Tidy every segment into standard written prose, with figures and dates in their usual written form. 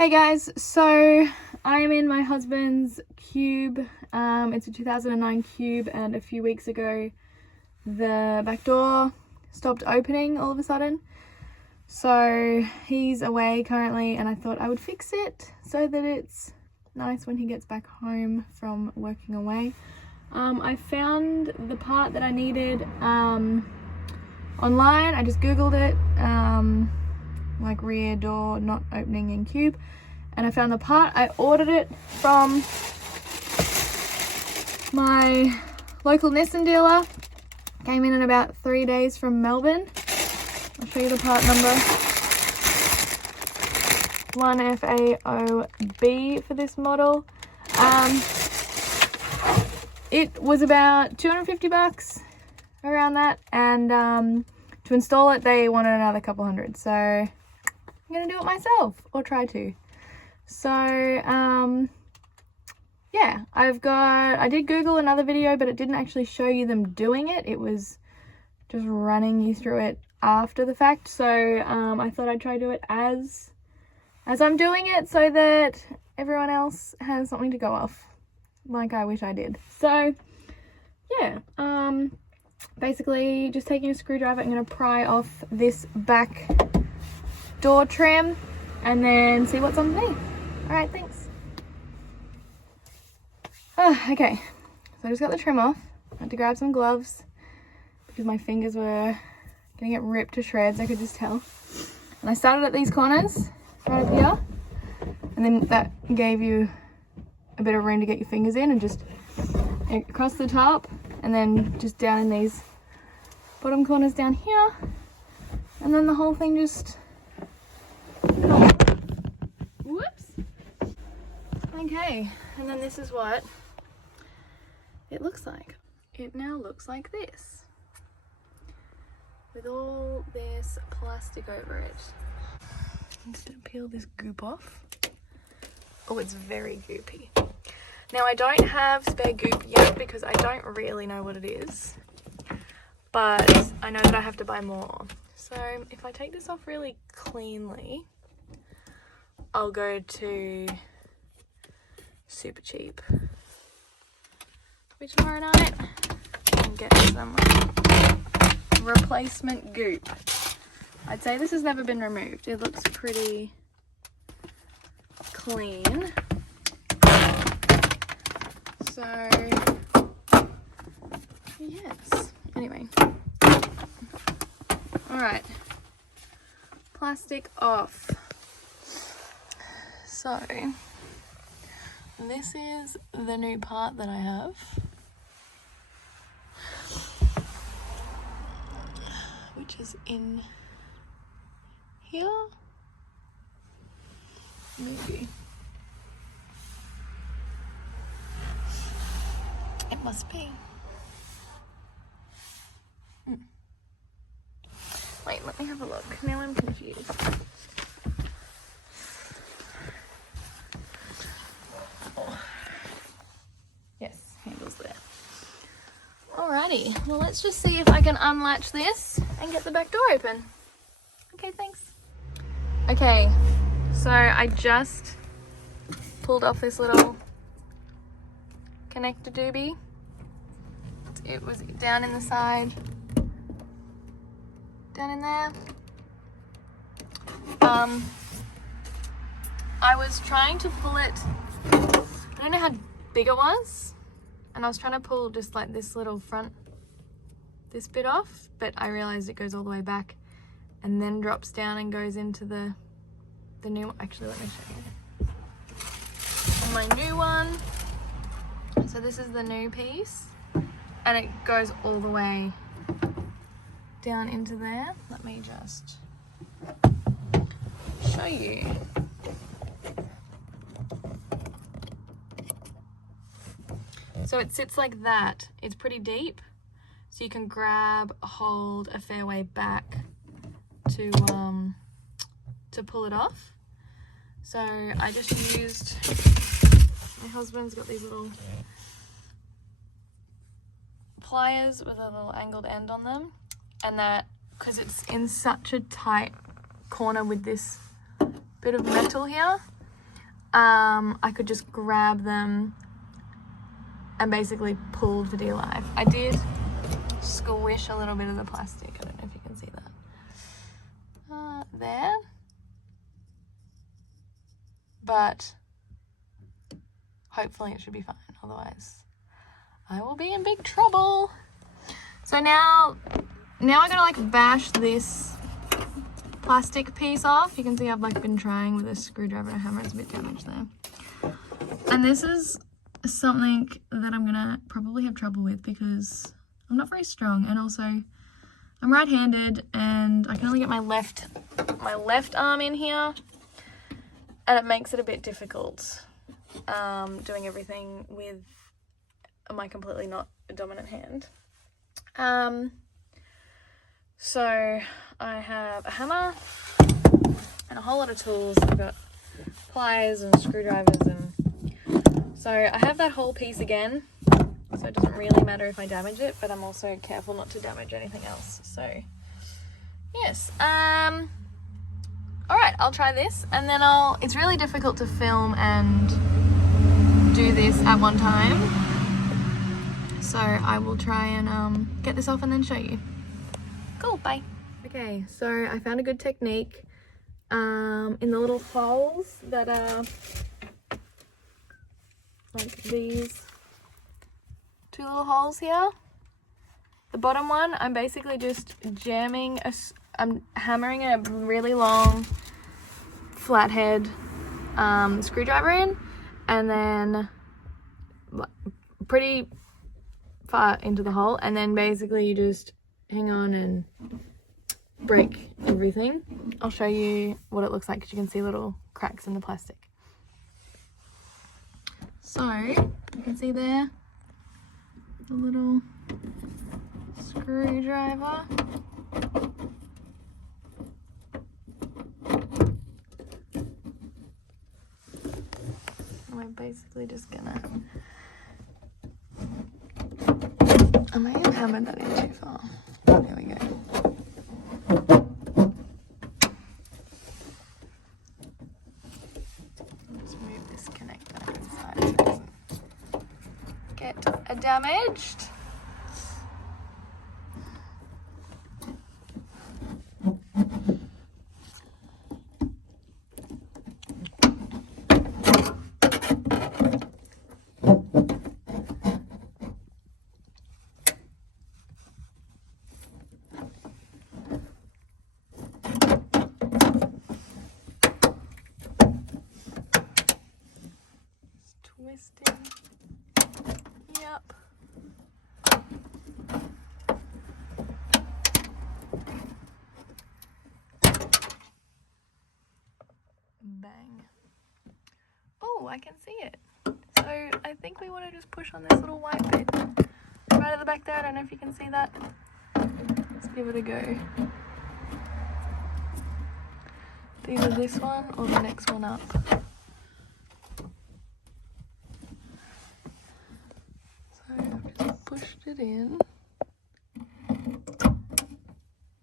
Hey guys, so I am in my husband's Cube. It's a 2009 Cube, and a few weeks ago the back door stopped opening all of a sudden. So he's away currently, and I thought I would fix it so that it's nice when he gets back home from working away. I found the part that I needed online. I just googled it, like rear door not opening in Cube, and I found the part. I ordered it from my local Nissan dealer. Came in about 3 days from Melbourne. I'll show you the part number. 1FAOB for this model. It was about 250 bucks, around that, and to install it they wanted another couple hundred, so I'm gonna do it myself, or try to. So yeah, I did Google another video, but it didn't actually show you them doing it. It was just running you through it after the fact. So I thought I'd try to do it as I'm doing it, so that everyone else has something to go off, like I wish I did. So yeah, basically just taking a screwdriver, I'm going to pry off this back door trim and then see what's underneath. Alright, thanks. Okay, so I just got the trim off. I had to grab some gloves because my fingers were gonna get ripped to shreds, I could just tell. And I started at these corners right up here, and then that gave you a bit of room to get your fingers in, and just across the top, and then just down in these bottom corners down here, and then the whole thing just whoops. Okay, and then this is what it looks like. It now looks like this, with all this plastic over it. I'm just gonna peel this goop off. Oh, it's very goopy. Now, I don't have spare goop yet because I don't really know what it is, but I know that I have to buy more. So if I take this off really cleanly, I'll go to Super Cheap probably tomorrow night and get some replacement goop. I'd say this has never been removed. It looks pretty clean. So yes, anyway, all right, plastic off. So this is the new part that I have, which is in here, maybe. It must be. Wait, let me have a look. Now I'm confused. Oh. Yes, handle's there. Alrighty, well, let's just see if I can unlatch this and get the back door open. Okay, thanks. Okay, so I just pulled off this little connector doobie. It was down in the side, down in there. I was trying to pull it, I don't know how big it was, and I was trying to pull just like this little front, this bit off, but I realized it goes all the way back and then drops down and goes into the new one. Actually, let me show you. On my new one, so this is the new piece, and it goes all the way down into there. Let me just show you. So it sits like that. It's pretty deep, so you can grab, hold a fair way back to pull it off. So I just used, my husband's got these little pliers with a little angled end on them, and that, because it's in such a tight corner with this bit of metal here, I could just grab them and basically pull for dear life. I did squish a little bit of the plastic. I don't know if you can see that. There. But hopefully it should be fine. Otherwise, I will be in big trouble. So now I gotta like bash this plastic piece off. You can see I've like been trying with a screwdriver and a hammer. It's a bit damaged there. And this is something that I'm gonna probably have trouble with because I'm not very strong, and also I'm right-handed and I can only get my left arm in here, and it makes it a bit difficult doing everything with my completely not dominant hand. So I have a hammer and a whole lot of tools. I've got pliers and screwdrivers, and so I have that whole piece again, so it doesn't really matter if I damage it, but I'm also careful not to damage anything else. So yes, all right, I'll try this, and then it's really difficult to film and do this at one time, so I will try and get this off and then show you. Cool, bye. Okay, so I found a good technique in the little holes that are like these two little holes here. The bottom one, I'm basically just I'm hammering a really long flathead screwdriver in, and then pretty far into the hole, and then basically you just hang on and break everything. I'll show you what it looks like because you can see little cracks in the plastic. So you can see there the little screwdriver. And we're basically just gonna, I may have hammered that in too far. There we go. Just move this connector inside so it doesn't get damaged. Twisting. Yep. Bang. Oh, I can see it. So I think we want to just push on this little white bit right at the back there. I don't know if you can see that. Let's give it a go. It's either this one or the next one up. Pushed it in,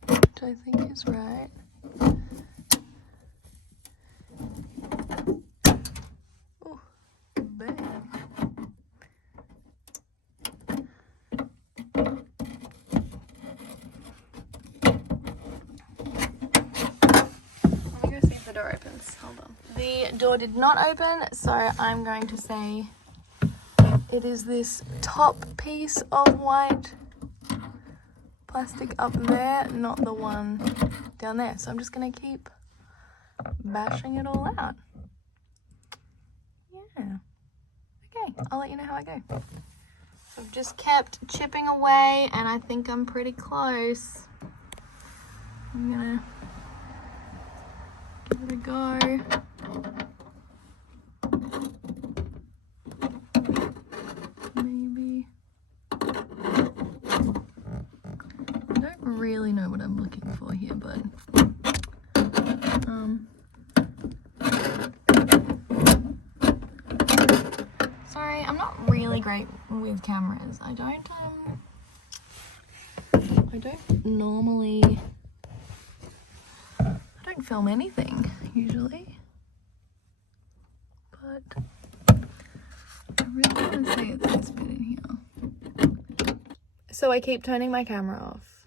which I think is right. Oh, bang. Let me go see if the door opens. Hold on. The door did not open, so I'm going to say it is this top piece of white plastic up there, not the one down there. So I'm just going to keep bashing it all out. Yeah. Okay, I'll let you know how I go. So I've just kept chipping away, and I think I'm pretty close. I'm going to give it a go. Really know what I'm looking for here, but sorry, I'm not really great with cameras. I don't film anything usually, but So I keep turning my camera off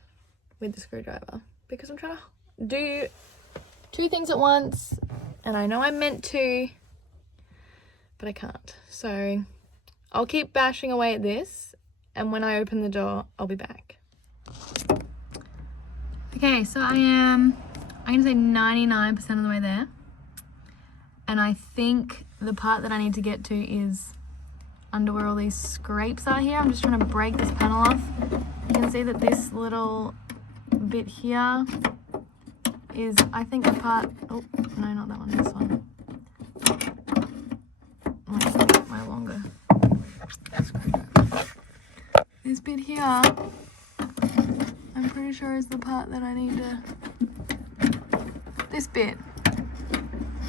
with the screwdriver because I'm trying to do 2 things at once, and I know I'm meant to, but I can't. So I'll keep bashing away at this, and when I open the door, I'll be back. Okay, so I'm gonna say 99% of the way there. And I think the part that I need to get to is under where all these scrapes are here. I'm just trying to break this panel off. You can see that this little bit here is, I think, the part, oh, no, not that one, this one. My longer screwdriver. This bit here, I'm pretty sure is the part that I need to, this bit.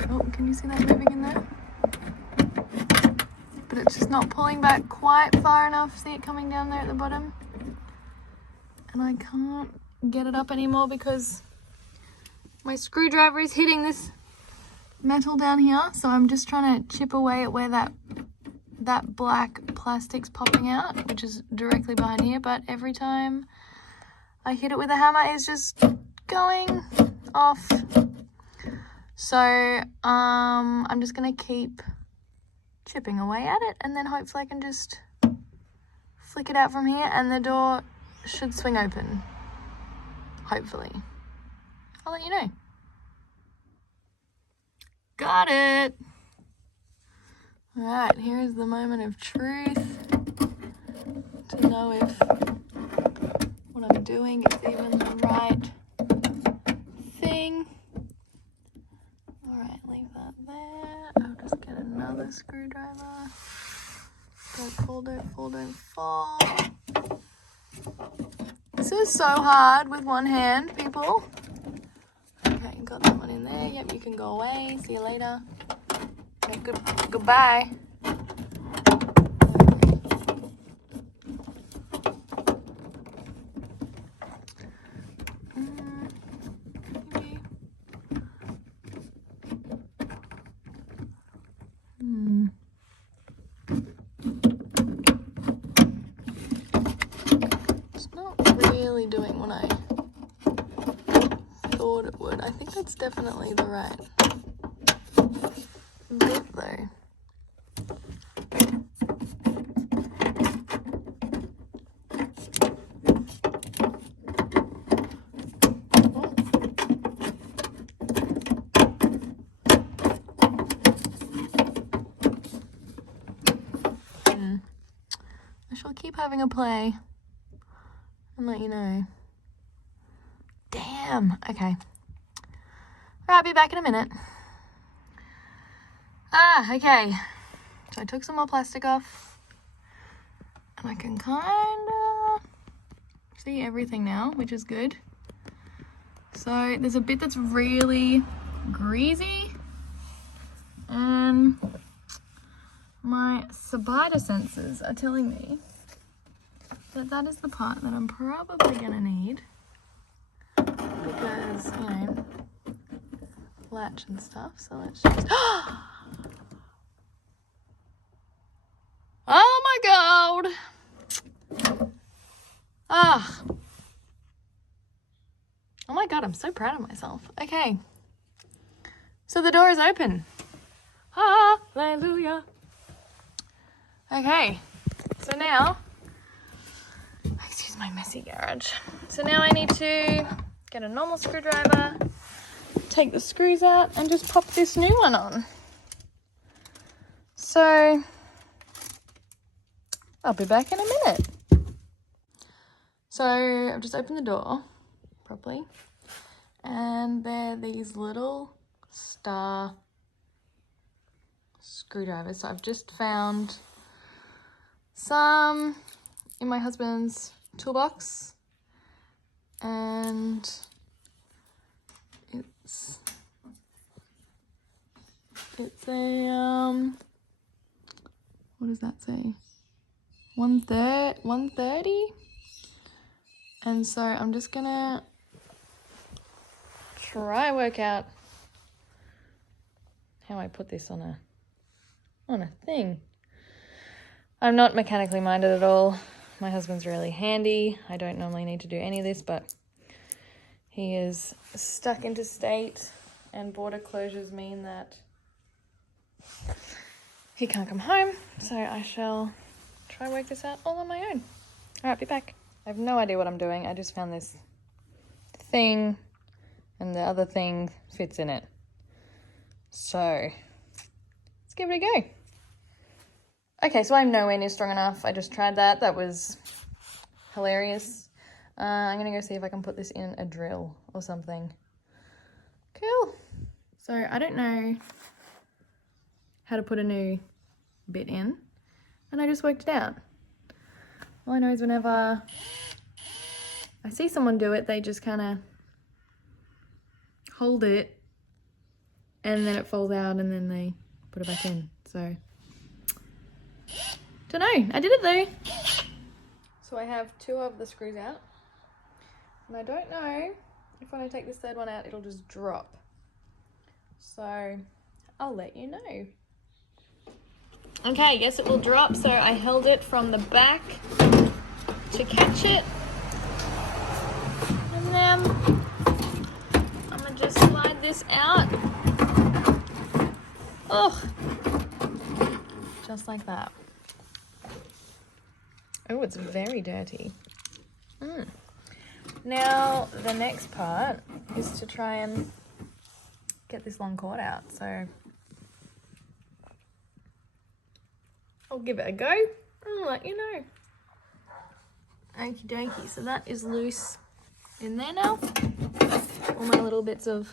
Oh, can you see that moving in there? But it's just not pulling back quite far enough. See it coming down there at the bottom? And I can't get it up anymore because my screwdriver is hitting this metal down here. So I'm just trying to chip away at where that black plastic's popping out, which is directly behind here. But every time I hit it with a hammer, it's just going off. So I'm just gonna keep chipping away at it, and then hopefully I can just flick it out from here and the door should swing open. Hopefully. I'll let you know. Got it. All right, here's the moment of truth to know if what I'm doing is even the right thing. All right, leave that there. I'll just get another screwdriver. Don't fall, don't fall, don't fall. This is so hard with one hand, people. Okay, got that one in there. Yep, you can go away. See you later. Okay, goodbye. It's not really doing what I thought it would. I think that's definitely the right bit though. I shall keep having a play and let you know. Damn. Okay. All right, I'll be back in a minute. Okay. So I took some more plastic off and I can kind of see everything now, which is good. So there's a bit that's really greasy and my spider sensors are telling me that that is the part that I'm probably going to need because, you know, latch and stuff. So let's just... Oh my god! Oh my god, I'm so proud of myself. Okay. So the door is open. Hallelujah. Okay. So now, excuse my messy garage. So now I need to get a normal screwdriver, take the screws out, and just pop this new one on. So I'll be back in a minute. So I've just opened the door properly, and there are these little star screwdrivers. So I've just found some in my husband's toolbox, and it's a what does that say? 130. And so I'm just gonna try work out how I put this on a thing. I'm not mechanically minded at all. My husband's really handy. I don't normally need to do any of this, but he is stuck interstate and border closures mean that he can't come home. So I shall try work this out all on my own. All right, be back. I have no idea what I'm doing. I just found this thing and the other thing fits in it. So let's give it a go. Okay, so I'm nowhere near strong enough. I just tried that. That was hilarious. I'm gonna go see if I can put this in a drill or something. Cool. So I don't know how to put a new bit in, and I just worked it out. All I know is whenever I see someone do it, they just kind of hold it and then it falls out and then they put it back in. So, don't know. I did it though. So I have 2 of the screws out. And I don't know if when I take this 3rd one out, it'll just drop. So I'll let you know. Okay, yes, it will drop. So I held it from the back to catch it. And then I'm gonna just slide this out. Oh, just like that. Oh, it's very dirty. Now, the next part is to try and get this long cord out. So I'll give it a go and I'll let you know. Okie dokie, so that is loose in there now. All my little bits that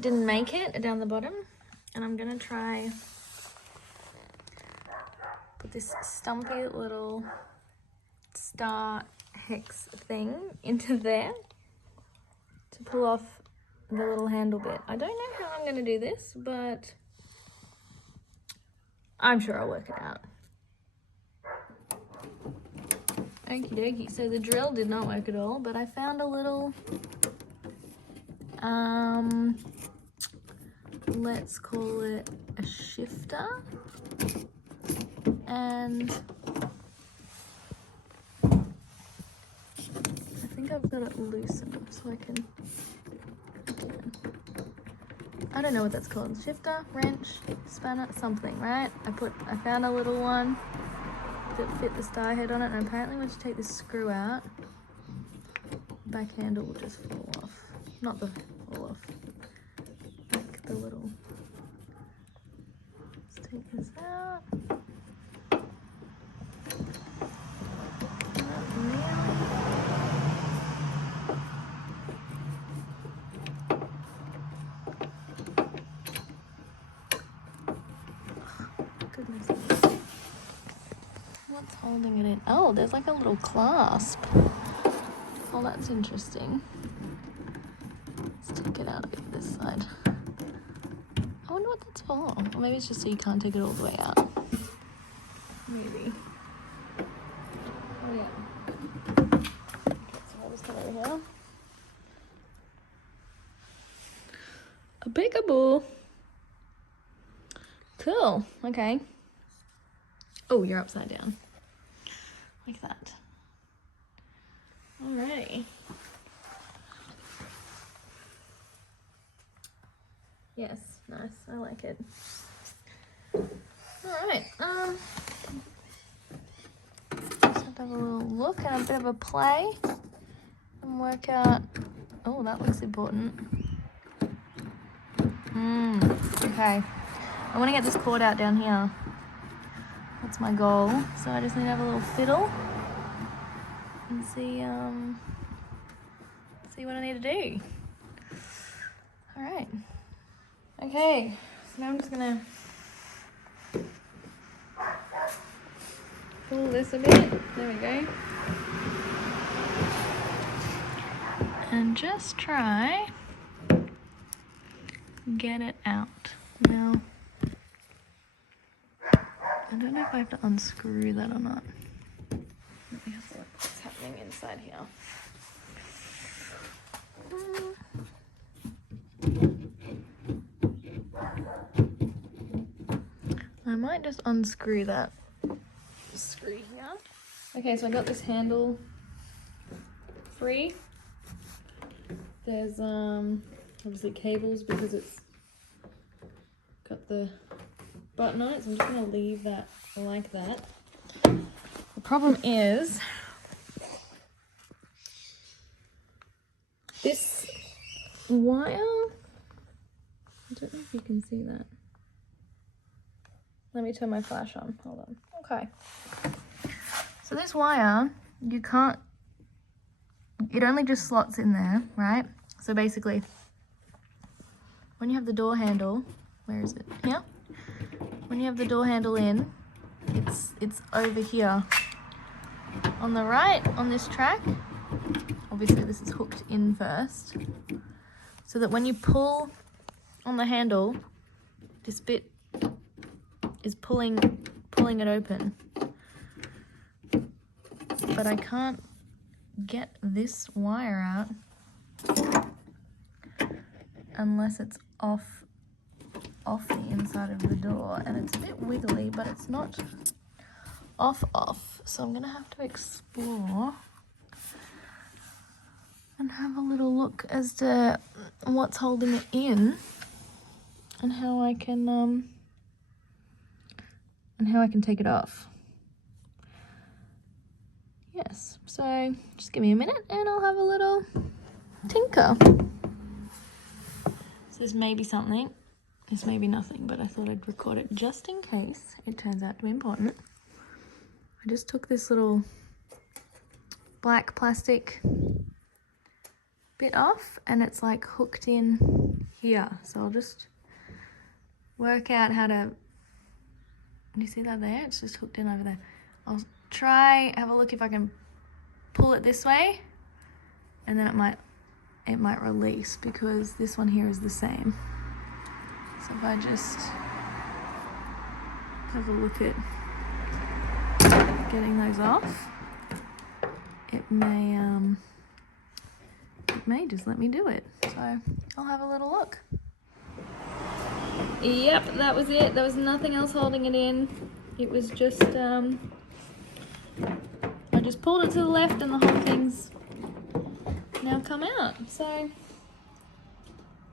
didn't make it are down the bottom. And I'm gonna try put this stumpy little star hex thing into there to pull off the little handle bit. I don't know how I'm gonna do this, but I'm sure I'll work it out. Okie dokie, so the drill did not work at all, but I found a little, let's call it a shifter, and I think I've got it loose enough so I can, I don't know what that's called, shifter, wrench, spanner, something, right? I found a little one that fit the star head on it, and apparently once you take this screw out, the back handle will just fall off. Not the fall off, like the little, let's take this out. Not nearly. Goodness. What's holding it in? Oh, there's like a little clasp. Oh, that's interesting. Let's take it out a bit this side. I wonder what that's for. Or maybe it's just so you can't take it all the way out. Maybe. Oh yeah. So I'll just come over here. A peekaboo. Cool. Okay. Oh, you're upside down. Like that. Alrighty. Yes, nice. I like it. Alright. Just have to have a little look and a bit of a play and work out. Oh, that looks important. Okay. I want to get this cord out down here. That's my goal. So I just need to have a little fiddle and see what I need to do. All right. Okay. So now I'm just gonna pull this a bit. There we go. And just try get it out. Now, I don't know if I have to unscrew that or not. Let me have a look what's happening inside here. I might just unscrew that screw through here. Okay, so I got this handle free. There's obviously cables because it's got the button on it, so I'm just gonna leave that like that. The problem is this wire, I don't know if you can see that. Let me turn my flash on, hold on. Okay. So this wire, you can't, it only just slots in there, right? So basically, when you have the door handle, where is it? Here? When you have the door handle in, it's over here. On the right, on this track, obviously this is hooked in first, so that when you pull on the handle, this bit is pulling it open. But I can't get this wire out unless it's off the inside of the door, and it's a bit wiggly, but it's not off. So I'm gonna have to explore and have a little look as to what's holding it in and how I can take it off. Yes, so just give me a minute and I'll have a little tinker. So this may be something, this may be nothing, but I thought I'd record it just in case it turns out to be important. I just took this little black plastic bit off and it's like hooked in here. So I'll just work out how to, do you see that there? It's just hooked in over there. I'll have a look if I can pull it this way, and then it might release because this one here is the same. So if I just have a look at getting those off, it may just let me do it. So I'll have a little look. Yep, that was it. There was nothing else holding it in. It was just I just pulled it to the left and the whole thing's now come out. So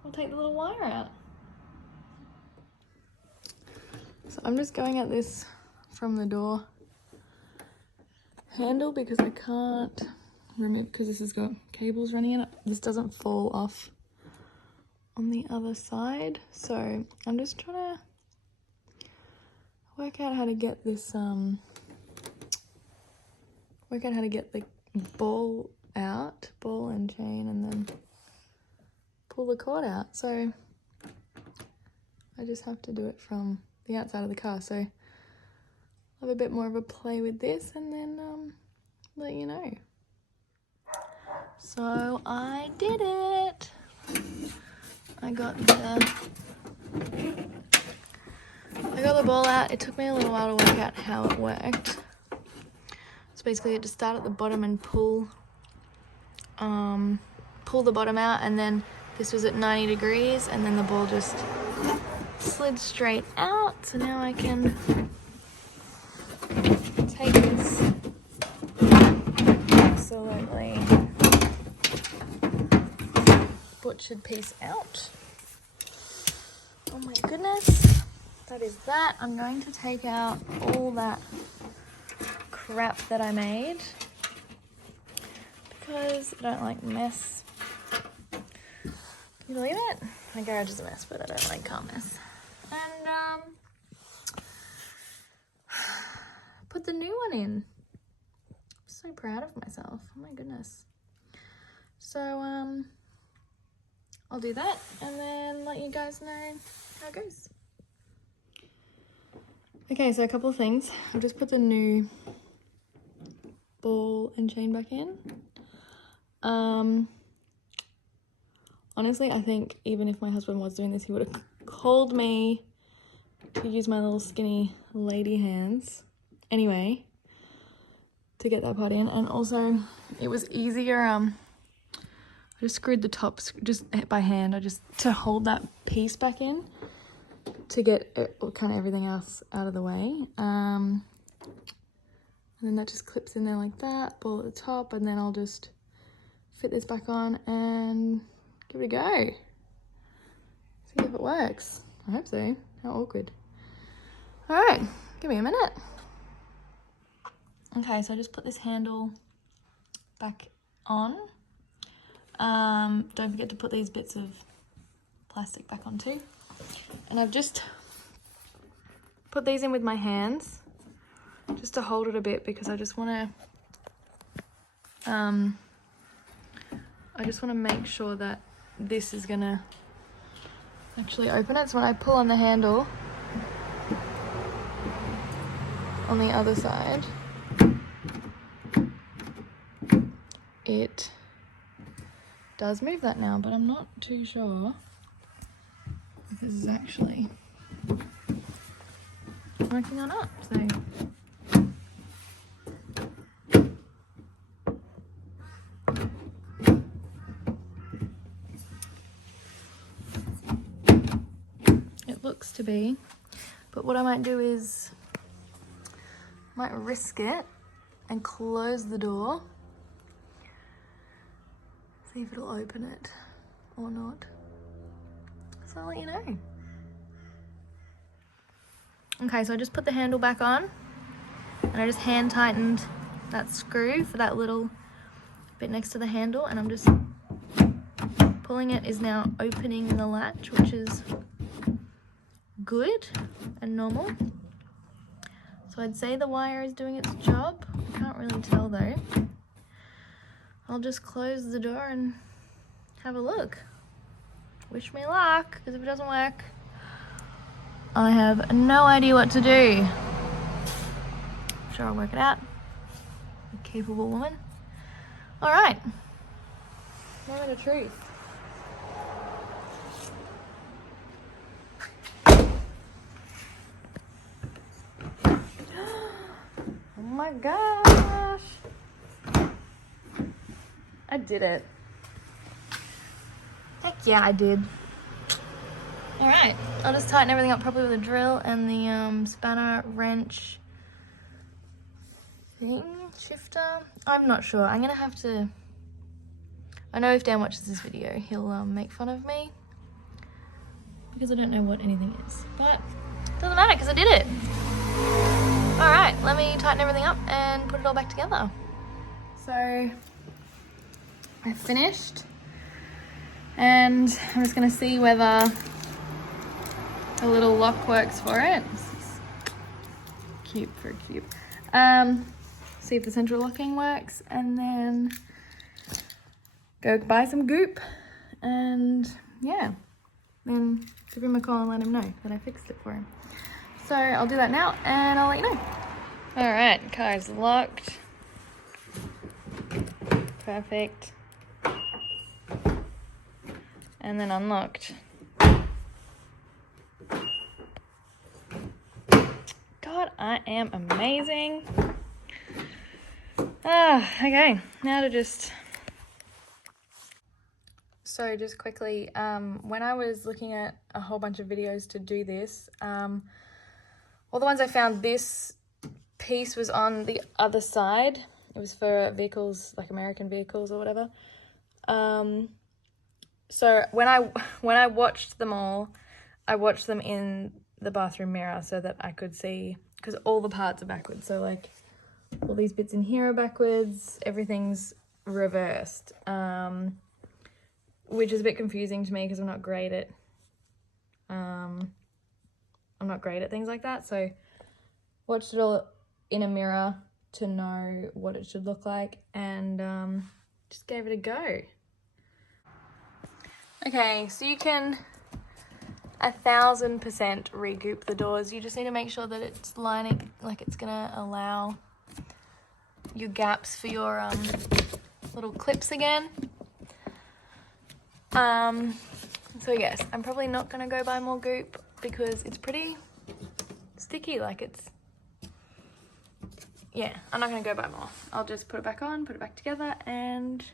I'll take the little wire out. So I'm just going at this from the door handle because I can't remove, because this has got cables running in it. This doesn't fall off on the other side. So I'm just trying to work out how to get this, work out how to get the ball out, ball and chain, and then pull the cord out. So I just have to do it from the outside of the car. So I'll have a bit more of a play with this and then let you know. So I did it. I got the ball out. It took me a little while to work out how it worked. So basically you had to start at the bottom and pull the bottom out, and then this was at 90 degrees, and then the ball just slid straight out. So now I can take this absolutely butchered piece out. Oh my goodness, that is that. I'm going to take out all that crap that I made because I don't like mess. Can you believe it? My garage is a mess, but I don't like car mess. And put the new one in. I'm so proud of myself. Oh my goodness. So I'll do that and then let you guys know how it goes. Okay, so a couple of things. I've just put the new ball and chain back in. Honestly, I think even if my husband was doing this, he would have called me to use my little skinny lady hands anyway to get that part in. And also it was easier, I just screwed the tops just by hand, to hold that piece back in to get kind of everything else out of the way. And then that just clips in there like that, ball at the top, and then I'll just fit this back on and give it a go. See if it works. I hope so. How awkward. All right, give me a minute. Okay, so I just put this handle back on. Don't forget to put these bits of plastic back on too. And I've just put these in with my hands just to hold it a bit, because I just want to make sure that this is gonna actually open it. So when I pull on the handle on the other side, it does move that now, but I'm not too sure if this is actually working or not. So it looks to be, but what I might do is might risk it and close the door. See if it'll open it or not. So I'll let you know. Okay, so I just put the handle back on and I just hand tightened that screw for that little bit next to the handle, and I'm just pulling it. Is now opening the latch, which is good and normal. So I'd say the wire is doing its job. I can't really tell though. I'll just close the door and have a look. Wish me luck, because if it doesn't work, I have no idea what to do. I'm sure I'll work it out. A capable woman. All right, moment of truth. Oh my gosh. I did it. Heck yeah, I did. All right, I'll just tighten everything up properly with a drill and the spanner, wrench, shifter. I'm not sure. I'm gonna have to. I know if Dan watches this video, he'll make fun of me because I don't know what anything is, but it doesn't matter because I did it. All right, let me tighten everything up and put it all back together. So I finished, and I'm just gonna see whether the little lock works for it. This is cute for a cube. See if the central locking works, and then go buy some goop, and yeah, then give him a call and let him know that I fixed it for him. So I'll do that now and I'll let you know. All right, car's locked. Perfect. And then unlocked. God, I am amazing. Okay, now to just... So just quickly, when I was looking at a whole bunch of videos to do this, all the ones I found, this piece was on the other side. It was for vehicles, like American vehicles or whatever. So when I watched them all, I watched them in the bathroom mirror so that I could see, because all the parts are backwards. So like all these bits in here are backwards, everything's reversed, which is a bit confusing to me because I'm not great at things like that. So watched it all in a mirror to know what it should look like, and just gave it a go. Okay, so you can 1000% re-goop the doors. You just need to make sure that it's lining, like it's gonna allow your gaps for your little clips again. So yes, I'm probably not gonna go buy more goop because it's pretty sticky, like it's, yeah, I'm not gonna go buy more. I'll just put it back on, put it back together, and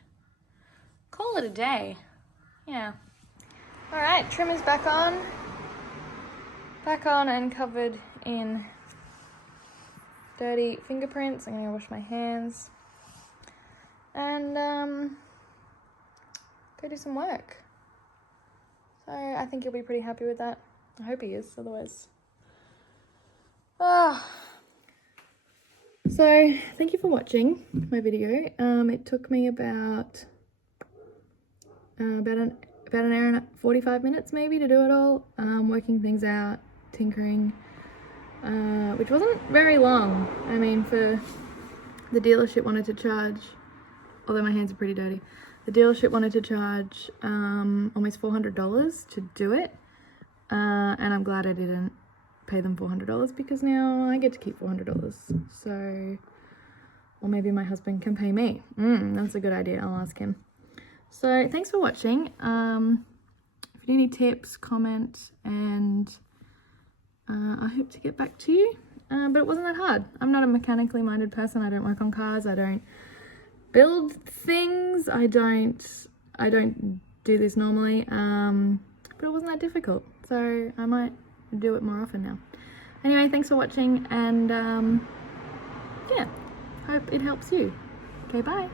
call it a day. Yeah. All right, trim is back on and covered in dirty fingerprints. I'm gonna wash my hands and go do some work. So I think you'll be pretty happy with that. I hope he is, otherwise. So thank you for watching my video. It took me about an hour and 45 minutes maybe to do it all, working things out, tinkering, which wasn't very long. I mean, for the dealership wanted to charge, although my hands are pretty dirty, the dealership wanted to charge almost $400 to do it, and I'm glad I didn't pay them $400 because now I get to keep $400. So, or maybe my husband can pay me. That's a good idea. I'll ask him. So thanks for watching. If you need any tips, comment, and I hope to get back to you. But it wasn't that hard. I'm not a mechanically minded person. I don't work on cars. I don't build things. I don't do this normally. But it wasn't that difficult. So I might do it more often now. Anyway, thanks for watching, and yeah, hope it helps you. Okay, bye.